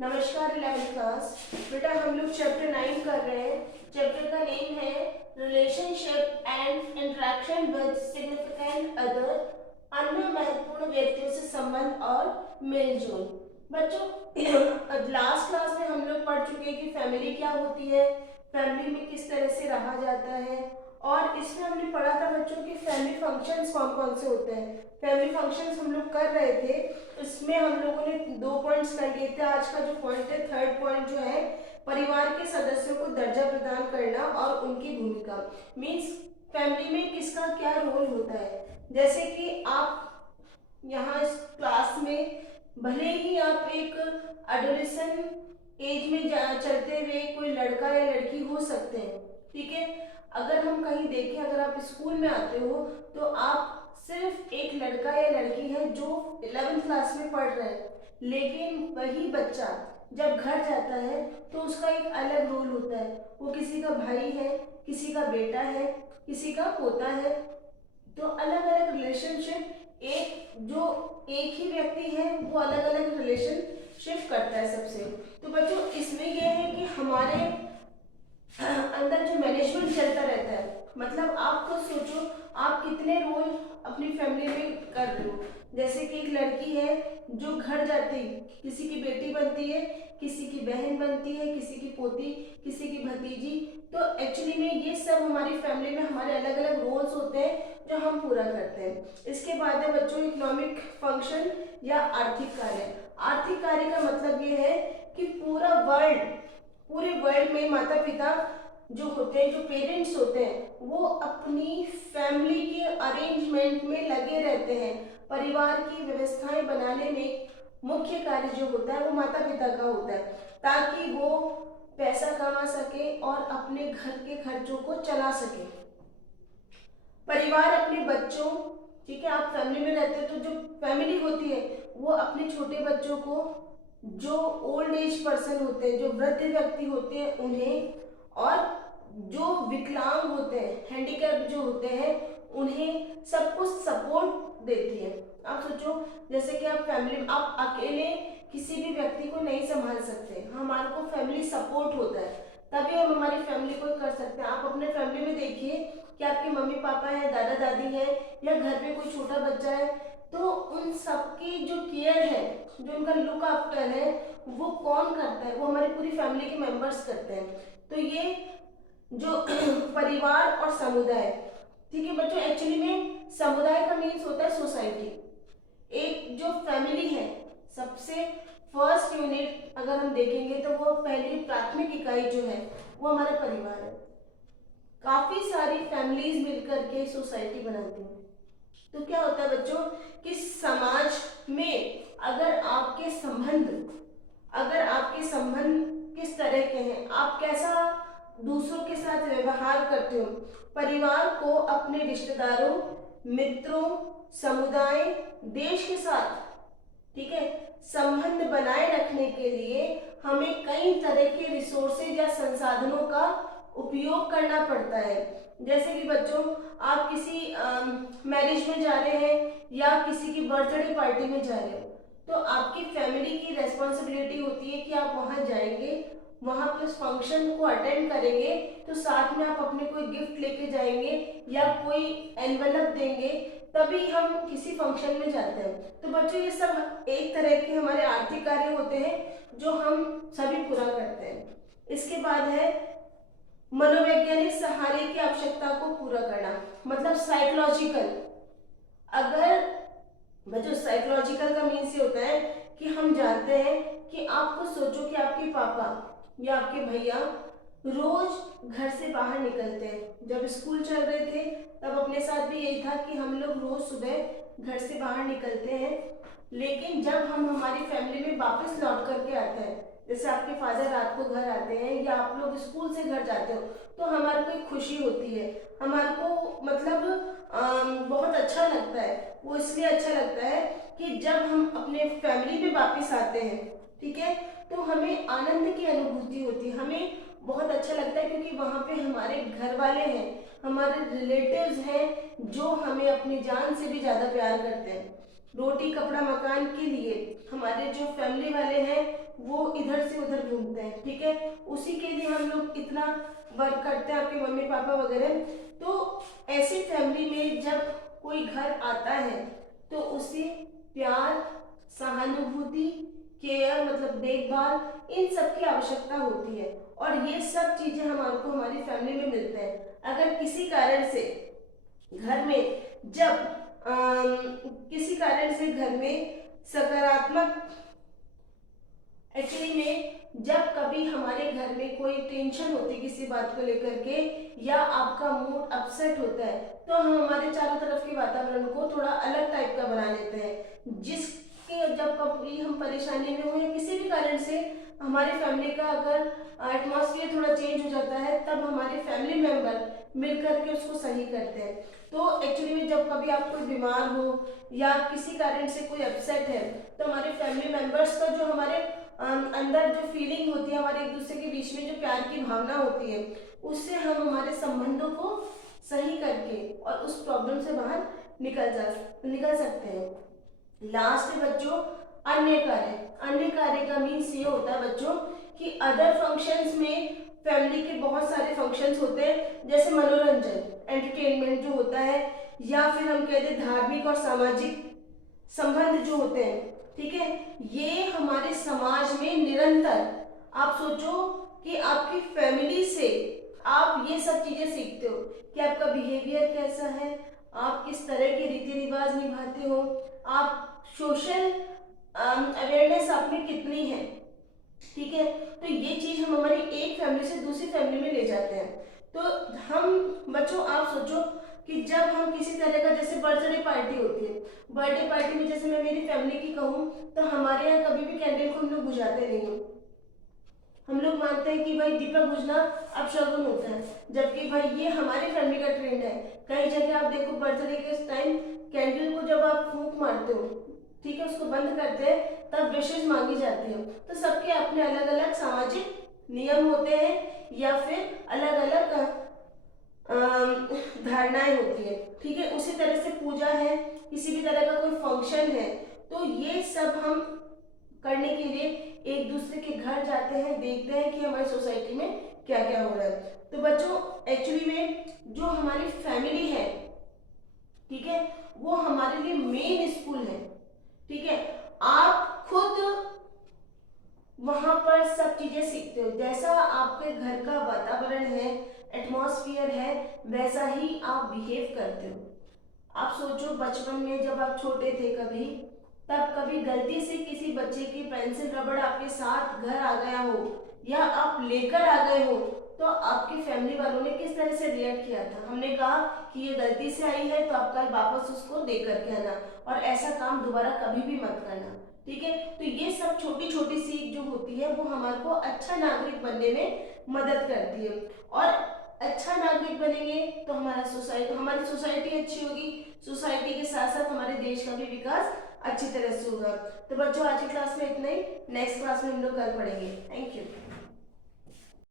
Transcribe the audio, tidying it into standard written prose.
नमस्कार 11th class. बेटा हम लोग चैप्टर 9 कर रहे हैं। चैप्टर का नेम है relationship and interaction with significant other, अन्य महत्वपूर्ण व्यक्तियों से संबंध और मेलजोल। बच्चों लास्ट क्लास में हम लोग पढ़ चुके हैं कि फैमिली क्या होती है, फैमिली में किस तरह से रहा जाता है, और इसमें हमने पढ़ा था बच्चों कि फैमिली फंक्शंस कौन कौन से होते हैं। फैमिली फंक्शंस हम लोग कर रहे थे, इसमें हम लोगों ने 2 पॉइंट्स कर लिए थे। आज का जो पॉइंट है, थर्ड पॉइंट जो है, परिवार के सदस्यों को दर्जा प्रदान करना और उनकी भूमिका। मीन्स फैमिली में किसका क्या रोल होता है। जैसे कि आप यहाँ इस क्लास में भले ही आप एक एडोलेसेंट एज में चलते हुए कोई लड़का या लड़की हो सकते हैं, ठीक है। अगर हम कहीं देखें, अगर आप स्कूल में आते हो तो आप सिर्फ एक लड़का या लड़की है जो 11th क्लास में पढ़ रहे हैं, लेकिन वही बच्चा जब घर जाता है तो उसका एक अलग रोल होता है। वो किसी का भाई है, किसी का बेटा है, किसी का पोता है। तो अलग अलग रिलेशनशिप, एक ही व्यक्ति है वो अलग अलग रिलेशनशिप करता है सबसे। तो बच्चों इसमें यह है कि हमारे अंदर जो मैनेजमेंट चलता रहता है, मतलब आप खुद सोचो आप कितने रोल अपनी फैमिली में कर रहे हो। जैसे कि एक लड़की है जो घर जाती किसी की बेटी बनती है, किसी की बहन बनती है, किसी की पोती, किसी की भतीजी। तो एक्चुअली में ये सब हमारी फैमिली में हमारे अलग अलग रोल्स होते हैं जो हम पूरा करते हैं। इसके बाद है बच्चों इकोनॉमिक फंक्शन या आर्थिक कार्य। आर्थिक कार्य का मतलब ये है कि पूरे वर्ल्ड में माता पिता जो होते हैं, जो पेरेंट्स होते हैं, वो अपनी फैमिली के अरेंजमेंट में लगे रहते हैं। परिवार की व्यवस्थाएं बनाने में मुख्य कार्य जो होता है वो माता पिता का होता है, ताकि वो पैसा कमा सके और अपने घर के खर्चों को चला सके। परिवार अपने बच्चों, ठीक है, आप फैमिली में रहते हैं तो जो फैमिली होती है वो अपने छोटे बच्चों को, जो ओल्ड एज पर्सन होते हैं, जो वृद्ध व्यक्ति होते हैं उन्हें, और जो विकलांग होते हैं, हैंडीकैप जो होते हैं, उन्हें सब कुछ सपोर्ट देती है। आप सोचो जैसे कि आप फैमिली में आप अकेले किसी भी व्यक्ति को नहीं संभाल सकते, हमारे को फैमिली सपोर्ट होता है, तभी हम हमारी फैमिली को कर सकते हैं। आप अपने फैमिली में देखिए कि आपके मम्मी पापा हैं, दादा दादी हैं, या घर पे कोई छोटा बच्चा है, तो उन सबकी जो केयर है, जो उनका लुक आफ्टर है, वो कौन करता है? वो हमारी पूरी फैमिली के मेंबर्स करते हैं। तो ये जो परिवार और समुदाय, ठीक है बच्चों, एक्चुअली में समुदाय का मीन्स होता है सोसाइटी। एक जो फैमिली है, सबसे फर्स्ट यूनिट अगर हम देखेंगे तो वो पहली प्राथमिक इकाई जो है वो हमारा परिवार है। काफी सारी फैमिलीज मिलकर के सोसाइटी बनाती हैं। तो क्या होता है बच्चों कि समाज में अगर आपके संबंध किस तरह के हैं, आप कैसा दूसरों के साथ व्यवहार करते हो, परिवार को अपने रिश्तेदारों, मित्रों, समुदाय, देश के साथ, ठीक है, संबंध बनाए रखने के लिए हमें कई तरह के रिसोर्सेज या संसाधनों का उपयोग करना पड़ता है। जैसे कि बच्चों आप किसी मैरिज में जा रहे हैं या किसी की बर्थडे पार्टी में जा रहे हो, तो आपकी फैमिली की रेस्पॉन्सिबिलिटी होती है कि आप वहां जाएंगे, वहां पे उस फंक्शन को अटेंड करेंगे, तो साथ में आप अपने कोई गिफ्ट लेके जाएंगे या कोई एनवेलप देंगे, तभी हम किसी फंक्शन में जाते हैं। तो बच्चों ये सब एक तरह के हमारे आर्थिक कार्य होते हैं जो हम सभी पूरा करते हैं। इसके बाद है मनोवैज्ञानिक सहारे की आवश्यकता को पूरा करना, मतलब साइकोलॉजिकल। अगर बच्चों साइकोलॉजिकल का मीन्स ये होता है कि हम जानते हैं कि आपको सोचो कि आपके पापा या आपके भैया रोज घर से बाहर निकलते हैं। जब स्कूल चल रहे थे तब अपने साथ भी यही था कि हम लोग रोज सुबह घर से बाहर निकलते हैं, लेकिन जब हम हमारी फैमिली में वापस लौट करके आते हैं, जैसे आपके फादर रात को घर आते हैं या आप लोग स्कूल से घर जाते हो, तो हमारे को एक खुशी होती है, हमारे को मतलब बहुत अच्छा लगता है। वो इसलिए अच्छा लगता है कि जब हम अपने फैमिली में वापस आते हैं, ठीक है, तो हमें आनंद की अनुभूति होती है, हमें बहुत अच्छा लगता है, क्योंकि वहाँ पे हमारे घर वाले हैं, हमारे रिलेटिव्स हैं जो हमें अपनी जान से भी ज़्यादा प्यार करते हैं। रोटी कपड़ा मकान के लिए हमारे जो फैमिली वाले हैं वो इधर से उधर घूमते हैं, ठीक है, उसी के लिए हम लोग इतना वर्क करते हैं, आपके मम्मी पापा वगैरह। तो ऐसी फैमिली में जब कोई घर आता है तो उसे प्यार, सहानुभूति, केयर मतलब देखभाल, इन सब की आवश्यकता होती है और ये सब चीजें हमारे को हमारी फैमिली में मिलते हैं। अगर किसी कारण से घर में जब किसी कारण से घर में सकारात्मक एक्चुअली में जब कभी हमारे घर में कोई टेंशन होती है किसी बात को लेकर के या आपका मूड अपसेट होता है तो हम हमारे चारों तरफ के वातावरण को थोड़ा अलग टाइप का बना लेते हैं, जिसके जब कभी हम परेशानी में हो या किसी भी कारण से हमारे फैमिली का अगर एटमॉस्फेयर थोड़ा चेंज हो जाता है तब हमारे फैमिली मेंबर मिलकर के उसको सही करते हैं। तो एक्चुअली में जब कभी आप कोई बीमार हो या किसी कारण से कोई अपसेट है तो हमारे फैमिली मेंबर्स का जो हमारे अंदर जो फीलिंग होती है, हमारे एक दूसरे के बीच में जो प्यार की भावना होती है, उससे हम हमारे संबंधों को सही करके और उस प्रॉब्लम से बाहर निकल सकते हैं। लास्ट में बच्चों अन्य कार्य का मीन्स ये होता है बच्चों कि अदर फंक्शंस में फैमिली के बहुत सारे फंक्शंस होते हैं, जैसे मनोरंजन एंटरटेनमेंट जो होता है या फिर हम कहते हैं धार्मिक और सामाजिक संबंध जो होते हैं, ठीक है, ये हमारे समाज में निरंतर, आप सोचो कि आपकी फैमिली से आप ये सब चीजें सीखते हो कि आपका बिहेवियर कैसा है, आप किस तरह के रीति रिवाज निभाते हो, आप सोशल अवेयरनेस आप में कितनी है, ठीक है। तो ये चीज हम हमारी एक फैमिली से दूसरी फैमिली में ले जाते हैं। तो हम बच्चों आप सोचो कि जब हम किसी तरह का जैसे बर्थडे पार्टी होती है, बर्थडे पार्टी में जैसे मैं मेरी फैमिली की कहूँ तो हमारे यहाँ कभी भी कैंडल को हम लोग बुझाते नहीं हैं। हम लोग मानते हैं कि भाई दीपक बुझना अपशगुन होता है, जबकि भाई ये हमारी फैमिली का ट्रेंड है। कई जगह आप देखो बर्थडे के टाइम कैंडल को जब आप फूंक मारते हो, ठीक है, उसको बंद करते हैं तब विशेष मांगी जाती है। तो सबके अपने अलग अलग सामाजिक नियम होते हैं या फिर अलग अलग धारणाएं होती है, ठीक है। उसी तरह से पूजा है, किसी भी तरह का कोई फंक्शन है, तो ये सब हम करने के लिए एक दूसरे के घर जाते हैं, देखते हैं कि हमारी सोसाइटी में क्या क्या हो रहा है। तो बच्चों एक्चुअली में जो हमारी फैमिली है, ठीक है, वो हमारे लिए मेन स्कूल है, ठीक है। आप खुद वहां पर सब चीजें सीखते हो, जैसा आपके घर का वातावरण है, एटमॉस्फेयर है, वैसा ही आप बिहेव करते हो। आप सोचो बचपन में जब आप छोटे थे कभी, तब कभी गलती से किसी बच्चे की पेंसिल रबड़ आपके साथ घर आ गया हो या आप लेकर आ गए हो तो आपके फैमिली वालों ने किस तरह से रिएक्ट किया था। हमने कहा कि ये गलती से आई है तो आप कल वापस उसको दे करके आना और ऐसा काम दोबारा कभी भी मत करना, ठीक है। तो ये सब छोटी छोटी सीख जो होती है वो हमारे को अच्छा नागरिक बनने में मदद करती है और अच्छा नागरिक बनेंगे तो हमारी सोसाइटी अच्छी होगी, सोसाइटी के साथ साथ हमारे देश का भी विकास अच्छी तरह से होगा। तो बच्चों आज की क्लास में इतना ही, नेक्स्ट क्लास में हम लोग कल पढ़ेंगे। Thank you.